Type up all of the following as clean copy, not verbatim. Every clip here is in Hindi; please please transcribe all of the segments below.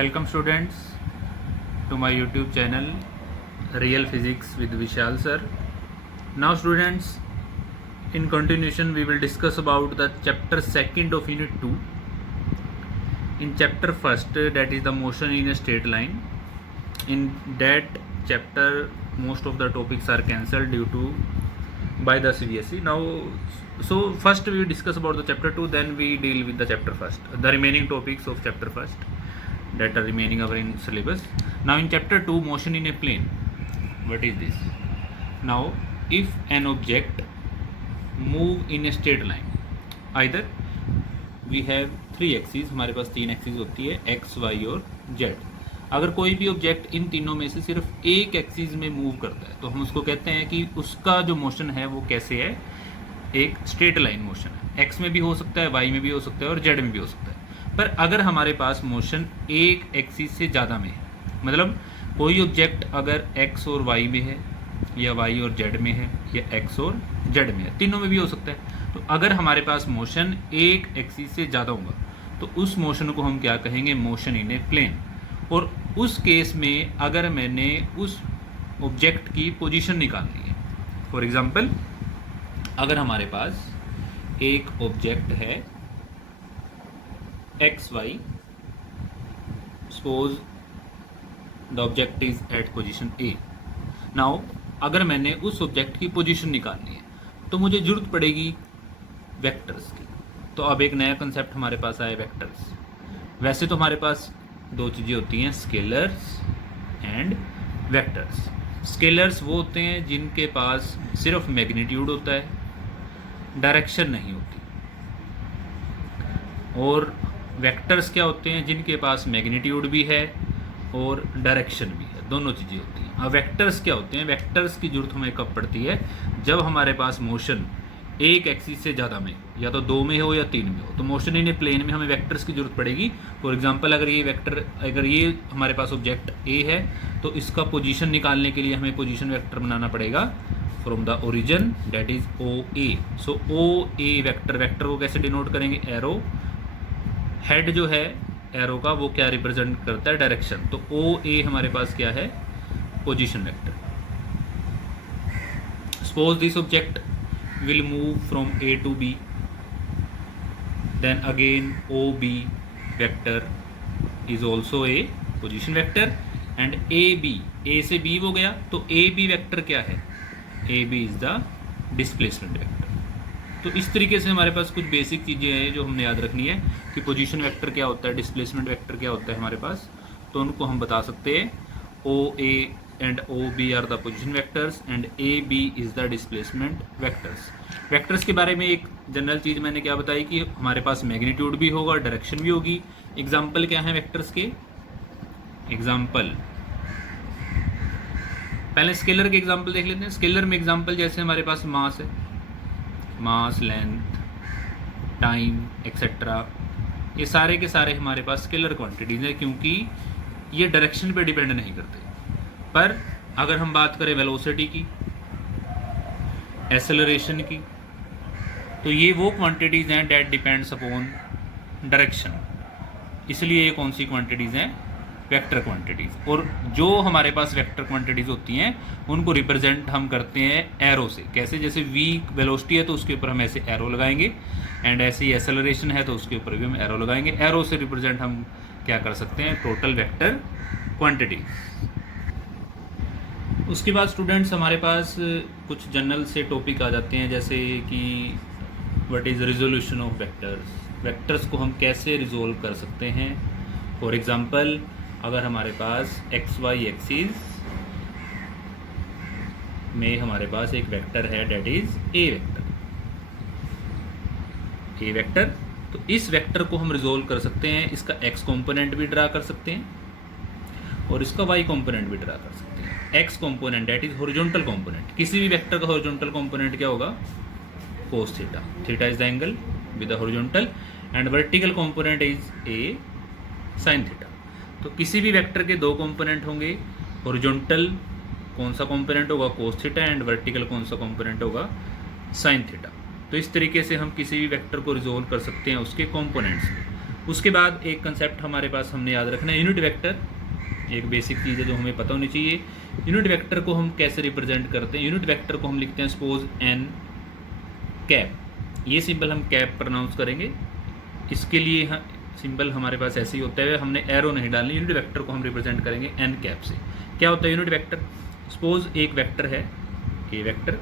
Welcome students to my YouTube channel Real Physics with Vishal sir. Now students, in continuation we will discuss about the chapter 2nd of unit 2. In chapter 1st, that is the motion in a straight line. In that chapter most of the topics are cancelled due to by the CBSE. Now so first we discuss about the chapter 2, then we deal with the chapter 1st, the remaining topics of chapter 1st that are remaining our in syllabus. Now in chapter 2, motion in a plane. What is this? Now if an object move in a straight line, either we have 3 axis, हमारे पास 3 एक्सिस होती है x, y और z. अगर कोई भी ऑब्जेक्ट इन तीनों में से सिर्फ एक एक्सिस में मूव करता है तो हम उसको कहते हैं कि उसका जो मोशन है वो कैसे है, एक स्ट्रेट लाइन मोशन है. x में भी हो सकता है, y में भी हो सकता है और z में भी हो सकता है. पर अगर हमारे पास मोशन एक एक्सिस से ज़्यादा में है, मतलब कोई ऑब्जेक्ट अगर x और y में है या y और z में है या x और z में है, तीनों में भी हो सकता है. तो अगर हमारे पास मोशन एक एक्सिस से ज़्यादा होगा तो उस मोशन को हम क्या कहेंगे, मोशन इन ए प्लेन. और उस केस में अगर मैंने उस ऑब्जेक्ट की पोजीशन निकालनी है, फॉर एग्जांपल अगर हमारे पास एक ऑब्जेक्ट है X Y, suppose the object is at position A. Now अगर मैंने उस ऑब्जेक्ट की पोजीशन निकालनी है तो मुझे जरूरत पड़ेगी वेक्टर्स की. तो अब एक नया कंसेप्ट हमारे पास आया, वेक्टर्स. वैसे तो हमारे पास दो चीज़ें होती हैं, स्केलर्स एंड वेक्टर्स. स्केलर्स वो होते हैं जिनके पास सिर्फ मैग्नीट्यूड होता है, डायरेक्शन नहीं होती. और वेक्टर्स क्या होते हैं, जिनके पास मैग्नीट्यूड भी है और डायरेक्शन भी है, दोनों चीज़ें होती हैं. अब वेक्टर्स क्या होते हैं, वेक्टर्स की जरूरत हमें कब पड़ती है, जब हमारे पास मोशन एक एक्सिस से ज़्यादा में, या तो 2 में हो या 3 में हो. तो मोशन इन ए प्लेन में हमें वेक्टर्स की जरूरत पड़ेगी. फॉर एग्जांपल अगर ये वेक्टर, अगर ये हमारे पास ऑब्जेक्ट ए है तो इसका पोजीशन निकालने के लिए हमें पोजीशन वेक्टर बनाना पड़ेगा from the origin, that is O A. So O A vector, vector को कैसे डिनोट करेंगे, एरो. हेड जो है एरो का वो क्या रिप्रेजेंट करता है, डायरेक्शन. तो ओ ए हमारे पास क्या है, position vector. Suppose this object will move from A to B, then again OB vector is also a position vector and AB, A से B हो गया तो AB vector क्या है, AB is the displacement vector. तो इस तरीके से हमारे पास कुछ बेसिक चीज़ें हैं जो हमने याद रखनी है कि पोजीशन वेक्टर क्या होता है, डिस्प्लेसमेंट वेक्टर क्या होता है हमारे पास. तो उनको हम बता सकते हैं OA and OB are the position vectors and AB is the displacement vectors. Vectors के बारे में एक जनरल चीज़ मैंने क्या बताई कि हमारे पास मैग्नीट्यूड भी होगा, डायरेक्शन भी होगी. एग्जाम्पल क्या है वेक्टर्स के, एग्जाम्पल पहले स्केलर के एग्जाम्पल देख लेते हैं. स्केलर में एग्जाम्पल जैसे हमारे पास मास है, मास, लेंथ, टाइम एक्सेट्रा, ये सारे के सारे हमारे पास स्केलर क्वांटिटीज हैं क्योंकि ये डायरेक्शन पे डिपेंड नहीं करते. पर अगर हम बात करें वेलोसिटी की, एक्सेलरेशन की, तो ये वो क्वांटिटीज़ हैं डेट डिपेंड्स अपॉन डायरेक्शन. इसलिए ये कौन सी क्वांटिटीज़ हैं, वेक्टर क्वांटिटीज़. और जो हमारे पास वेक्टर क्वांटिटीज़ होती हैं उनको रिप्रेजेंट हम करते हैं एरो से. कैसे, जैसे v वेलोसिटी है तो उसके ऊपर हम ऐसे एरो लगाएंगे, एंड ऐसे ही एक्सेलरेशन है तो उसके ऊपर भी हम एरो लगाएंगे. एरो से रिप्रेजेंट हम क्या कर सकते हैं, टोटल वेक्टर क्वांटिटी. उसके बाद स्टूडेंट्स हमारे पास कुछ जनरल से टॉपिक आ जाते हैं, जैसे कि what is resolution of vectors. Vectors को हम कैसे रिजोल्व कर सकते हैं. फॉर एग्जांपल अगर हमारे पास एक्स वाई एक्सिस में हमारे पास एक वेक्टर है, that is A vector. A vector, तो इस वेक्टर को हम रिजोल्व कर सकते हैं. इसका एक्स कॉम्पोनेंट भी ड्रा कर सकते हैं और इसका वाई कॉम्पोनेंट भी ड्रा कर सकते हैं. X component that is horizontal component. किसी भी वेक्टर का हॉरिजॉन्टल कॉम्पोनेंट क्या होगा, cos theta. Theta is the angle with the horizontal and vertical component is A sine theta. तो किसी भी वेक्टर के दो कॉम्पोनेंट होंगे, हॉरिजॉन्टल कौन सा कॉम्पोनेंट होगा, कोस थीटा, एंड वर्टिकल कौन सा कॉम्पोनेंट होगा, साइन थीटा. तो इस तरीके से हम किसी भी वेक्टर को रिजोल्व कर सकते हैं उसके कॉम्पोनेंट्स में. उसके बाद एक कंसेप्ट हमारे पास हमने याद रखना है, यूनिट वेक्टर। एक बेसिक चीज़ है जो हमें पता होनी चाहिए। यूनिट वेक्टर को हम कैसे रिप्रेजेंट करते हैं? यूनिट वेक्टर को हम लिखते हैं सपोज एन कैप, ये सिंबल हम कैप प्रोनाउंस करेंगे। इसके लिए सिंबल हमारे पास ऐसे ही होता है, हमने एरो नहीं डालनी। यूनिट वेक्टर को हम रिप्रेजेंट करेंगे एन कैप से। क्या होता है यूनिट वेक्टर? सपोज एक वेक्टर है ए वेक्टर,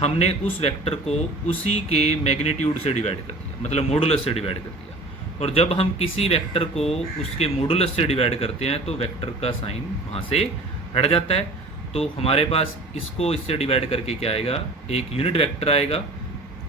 हमने उस वेक्टर को उसी के मैग्नीट्यूड से डिवाइड कर दिया, मतलब मॉडुलस से डिवाइड कर दिया। और जब हम किसी वेक्टर को उसके मॉडुलस से डिवाइड करते हैं तो वेक्टर का साइन वहाँ से हट जाता है। तो हमारे पास इसको इससे डिवाइड करके क्या आएगा? एक यूनिट वेक्टर आएगा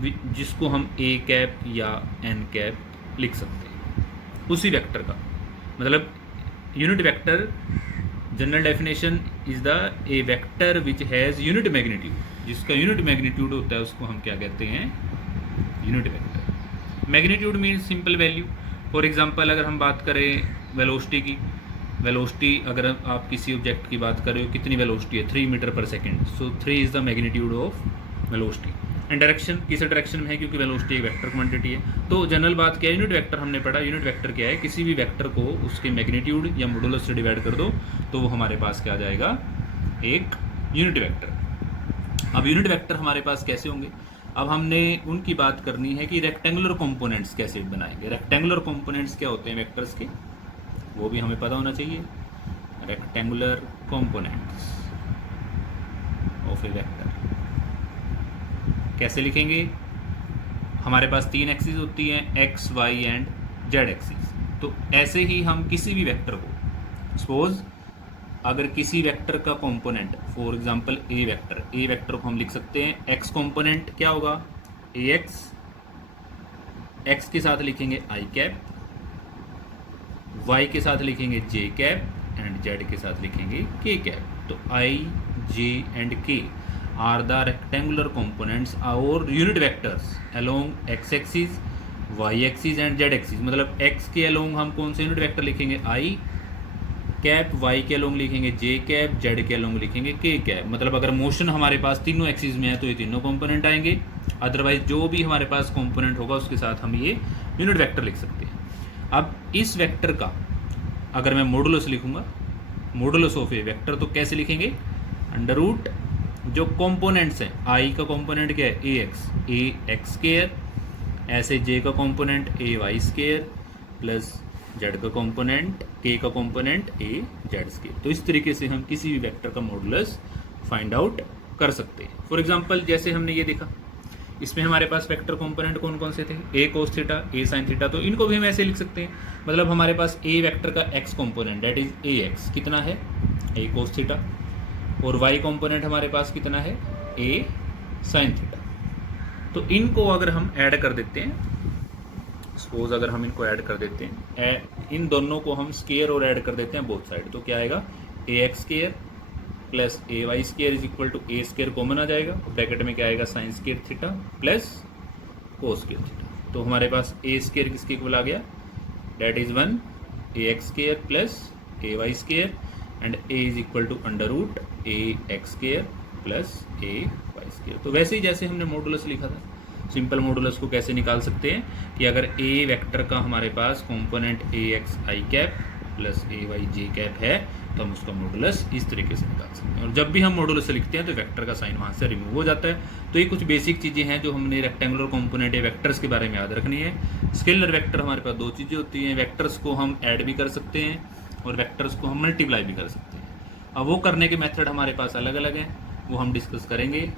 जिसको हम ए कैप या एन कैप लिख सकते हैं उसी वेक्टर का। मतलब unit vector general definition is the A vector which has unit magnitude, जिसका यूनिट मैग्नीट्यूड होता है उसको हम क्या कहते हैं? Unit vector. Magnitude means simple value. For example अगर हम बात करें वेलोसिटी की, वेलोसिटी अगर आप किसी ऑब्जेक्ट की बात कर रहे हो, कितनी वेलोसिटी है? 3 मीटर पर second. So 3 is the magnitude of velocity. And direction किस डायरेक्शन में है? क्योंकि वेलोसिटी एक वेक्टर क्वांटिटी है। तो जनरल बात क्या है? यूनिट वेक्टर हमने पढ़ा। यूनिट वेक्टर क्या है? किसी भी वेक्टर को उसके मैग्नीट्यूड या मॉडुलस से डिवाइड कर दो तो वो हमारे पास क्या आ जाएगा? एक यूनिट वेक्टर। अब यूनिट वेक्टर हमारे पास कैसे होंगे? अब हमने उनकी बात करनी है कि रेक्टेंगुलर कंपोनेंट्स कैसे बनाएंगे। रेक्टेंगुलर कंपोनेंट्स क्या होते हैं वेक्टर्स के, वो भी हमें पता होना चाहिए। Rectangular components of a vector कैसे लिखेंगे? हमारे पास 3 एक्सिस होती हैं, X Y and Z axis. तो ऐसे ही हम किसी भी वेक्टर को, सपोज अगर किसी वेक्टर का component, for example A vector को हम लिख सकते हैं एक्स कंपोनेंट क्या होगा? ए एक्स के साथ लिखेंगे आई कैप, वाई के साथ लिखेंगे जे कैप एंड जेड के साथ लिखेंगे के कैप। तो I J and K are the rectangular components और unit vectors along X axis, Y axis and Z axis. मतलब एक्स के अलोंग हम कौन से यूनिट वेक्टर लिखेंगे? आई कैप, वाई के अलोंग लिखेंगे जे कैप, जेड के अलोंग लिखेंगे के कैप। मतलब अगर मोशन हमारे पास तीनों एक्सिस में है तो ये तीनों कंपोनेंट आएंगे। अदरवाइज जो भी हमारे पास कंपोनेंट होगा उसके साथ हम ये यूनिट वेक्टर लिख सकते हैं। अब इस वेक्टर का अगर मैं मॉडुलस लिखूंगा, मॉडुलस ऑफ ए वेक्टर, तो कैसे लिखेंगे? अंडर रूट जो कंपोनेंट्स हैं, आई का कंपोनेंट क्या है? ए एक्स स्क्वायर, ऐसे जे का component A Y square plus Z का कंपोनेंट, के का कंपोनेंट ए जेड स्क्वायर। तो इस तरीके से हम किसी भी वेक्टर का मॉडुलस फाइंड आउट कर सकते हैं। फॉर एग्जांपल जैसे हमने ये देखा, इसमें हमारे पास वेक्टर कंपोनेंट कौन कौन से थे? ए कोस थीटा, ए साइन थीटा। तो इनको भी हम ऐसे लिख सकते हैं। मतलब हमारे पास ए वेक्टर का x component that is a x कितना है? ए कोस थीटा। और वाई कंपोनेंट हमारे पास कितना है? ए साइन थीटा। तो इनको अगर हम ऐड कर देते हैं, सपोज अगर हम इनको ऐड कर देते हैं, इन दोनों को हम स्केयर और ऐड कर देते हैं बोथ साइड, तो क्या आएगा? A X square plus A Y square is equal to A square common आ जाएगा। ब्रैकेट में क्या आएगा? Sine square theta plus cos square theta. तो हमारे पास ए स्केयर किसके इक्वल आ गया? That is 1 A X square plus A Y square and A is equal to under root A X square plus A Y square. तो वैसे ही जैसे हमने मॉडुलस लिखा था, सिंपल मॉडुलस को कैसे निकाल सकते हैं कि अगर ए वेक्टर का हमारे पास component A X I cap plus A Y J cap है तो हम उसका मॉडुलस इस तरीके से निकाल सकते हैं। और जब भी हम मॉडुलस लिखते हैं तो वेक्टर का साइन वहाँ से रिमूव हो जाता है। तो ये कुछ बेसिक चीज़ें हैं जो हमने रेक्टेंगुलर कंपोनेंट या वेक्टर्स के बारे में याद रखनी है। स्केलर वेक्टर हमारे पास 2 चीज़ें होती हैं, वेक्टर्स को हम ऐड भी कर सकते हैं और वेक्टर्स को हम मल्टीप्लाई भी कर सकते हैं। अब वो करने के मेथड हमारे पास अलग अलग हैं, वो हम डिस्कस करेंगे।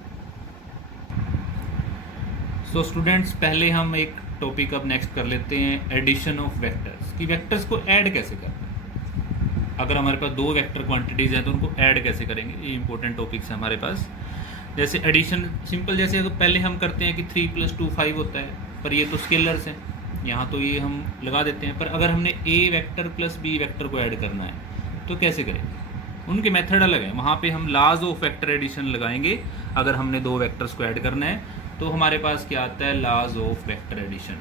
सो स्टूडेंट्स, पहले हम एक टॉपिक अब नेक्स्ट कर लेते हैं, एडिशन ऑफ वेक्टर्स, कि वेक्टर्स को ऐड कैसे करते हैं। अगर हमारे पास 2 वेक्टर क्वांटिटीज़ हैं तो उनको ऐड कैसे करेंगे, ये इंपॉर्टेंट टॉपिक्स है हमारे पास। जैसे एडिशन सिंपल, जैसे तो पहले हम करते हैं कि 3 + 2 5 होता है, पर ये तो स्केलर्स हैं, यहाँ तो ये हम लगा देते हैं। पर अगर हमने ए वेक्टर प्लस बी वेक्टर को ऐड करना है तो कैसे करेंगे? उनके मेथड अलग है। वहाँ पे हम लॉज ऑफ वेक्टर एडिशन लगाएंगे। अगर हमने 2 वेक्टर्स को ऐड करना है तो हमारे पास क्या आता है? Laws of vector addition,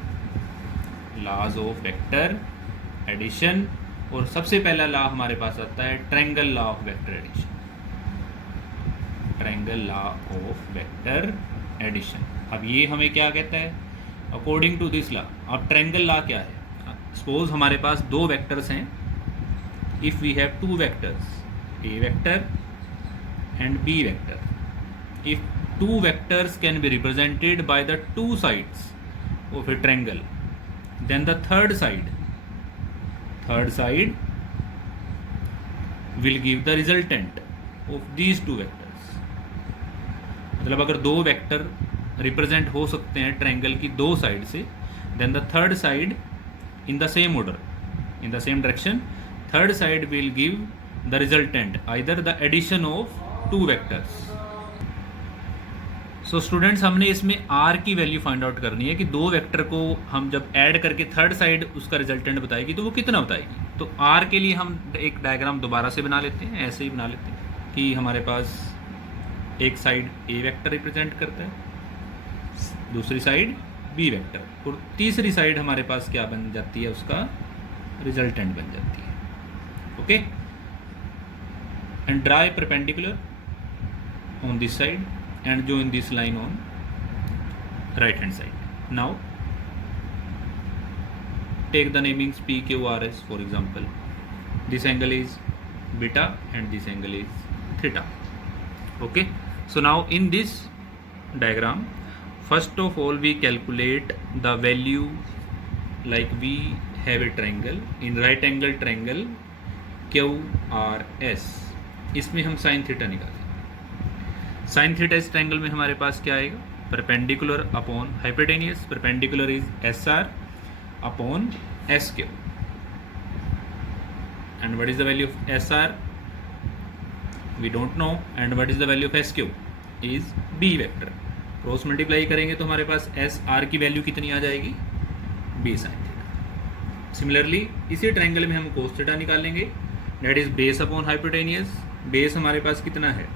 laws of vector addition. और सबसे पहला लॉ हमारे पास आता है triangle law of vector addition, triangle law of vector addition. अब ये हमें क्या कहता है? अकॉर्डिंग टू दिस लॉ, अब ट्रायंगल लॉ क्या है? सपोज हमारे पास दो वेक्टर्स हैं. If we have two vectors, A vector and B vector, if two vectors can be represented by the two sides of a triangle, then the third side will give the resultant of these two vectors. मतलब अगर दो वेक्टर रिप्रेजेंट हो सकते हैं ट्रायंगल की दो साइड से, then the third side in the same order, in the same direction, third side will give the resultant, either the addition of two vectors. So students, हमने इसमें आर की वैल्यू फाइंड आउट करनी है कि दो वेक्टर को हम जब ऐड करके थर्ड साइड उसका रिजल्टेंट बताएगी तो वो कितना बताएगी. तो आर के लिए हम एक डायग्राम दोबारा से बना लेते हैं, ऐसे ही बना लेते हैं कि हमारे पास एक साइड ए वेक्टर रिप्रेजेंट करता है, दूसरी साइड बी वेक्टर, और तीसरी साइड हमारे पास क्या बन जाती है, उसका रिजल्टेंट बन जाती है. Okay, and draw a perpendicular on this side and join this line on right hand side. Now take the namings P, Q, R, S. For example, this angle is beta and this angle is theta. Okay, so now in this diagram, first of all we calculate the value, like we have a triangle, in right angle triangle QRS, इसमें हम sin theta निकालें. साइन थीटा इस ट्रायंगल में हमारे पास क्या आएगा, perpendicular upon hypotenuse. Perpendicular is S R upon S Q, and what is the value of S R, we don't know, and what is the value of S Q is B vector. Cross multiply करेंगे तो हमारे पास एस आर की वैल्यू कितनी आ जाएगी, बी साइन थीटा. सिमिलरली इसी ट्रायंगल में हम कोस थीटा निकालेंगे, that is base upon hypotenuse. Base हमारे पास कितना है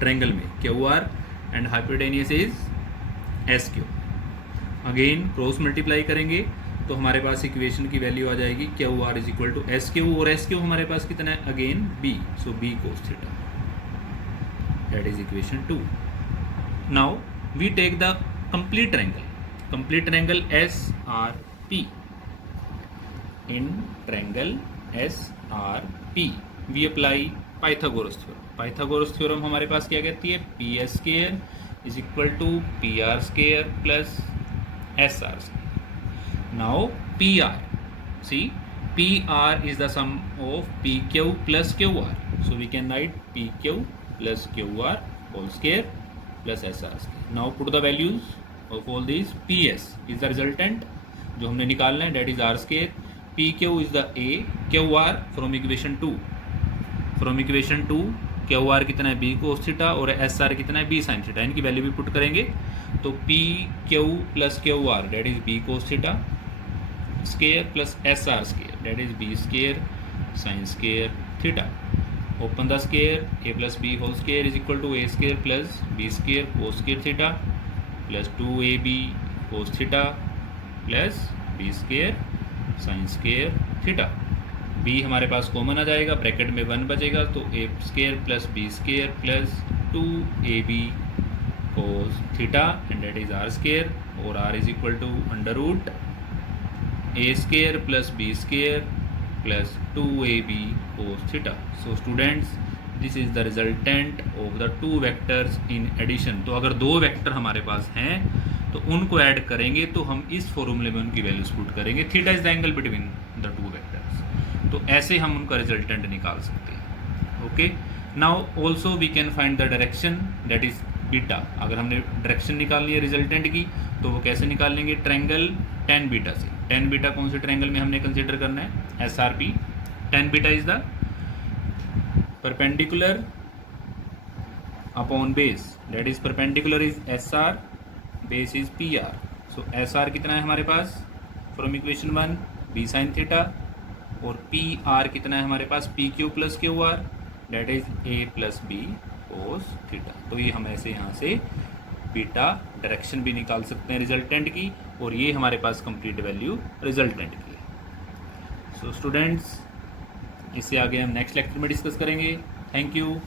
ट्रायंगल में, Q R, and hypotenuse is S Q. Again cross multiply करेंगे तो हमारे पास इक्वेशन की वैल्यू आ जाएगी Q R is equal to S Q, और एस क्यू हमारे पास कितना है, again B, so B cos theta, that is equation 2. Now we take the complete triangle S R P. In triangle S R P we apply Pythagoras theorem. Pythagoras theorem हमारे पास क्या कहती है, P S square is equal to P R square plus S R square. Now P R, see P R is the sum of P Q plus Q R, so we can write P Q plus Q R whole square plus S R square. Now put the values of all this. P S is the resultant जो हमने निकालना है, that is R square. P Q is the A, Q R from equation 2, Q R कितना है, बी कोस थीटा, और एस आर कितना है, बी साइन थीटा. इनकी वैल्यू भी पुट करेंगे तो P Q plus Q R that is B cos theta square plus S R square that is B square sine square theta. Open the square, A plus B whole square is equal to A square plus B square cos square theta plus 2ab cos theta plus B square sine square theta. b हमारे पास कॉमन आ जाएगा, ब्रैकेट में 1 बचेगा, तो A square plus B square plus 2ab cos theta, and that is R square, और r is equal to under root A square plus B square plus 2ab cos theta. So students, this is the resultant of the two vectors in addition. तो अगर दो वेक्टर हमारे पास हैं तो उनको ऐड करेंगे तो हम इस फॉर्मूले में उनकी वैल्यूज पुट करेंगे. Theta is the angle between the two vectors. तो ऐसे हम उनका रिजल्टेंट निकाल सकते हैं. Okay, now also we can find the direction that is beta. अगर हमने डायरेक्शन निकालनी है रिजल्टेंट की तो वो कैसे निकाल लेंगे, ट्रायंगल टेन बीटा से. टेन बीटा कौन से ट्रायंगल में हमने कंसिडर करना है, S R P. Tan beta is the perpendicular upon base, that is perpendicular is S R, base is P R. So S R कितना है हमारे पास from equation 1, B sine theta, और पी आर कितना है हमारे पास, P Q plus Q R, that is A plus B cos theta. तो ये हम ऐसे यहाँ से बीटा डायरेक्शन भी निकाल सकते हैं रिजल्टेंट की, और ये हमारे पास कंप्लीट वैल्यू रिजल्टेंट की है. सो स्टूडेंट्स, इससे आगे हम नेक्स्ट लेक्चर में डिस्कस करेंगे. Thank you.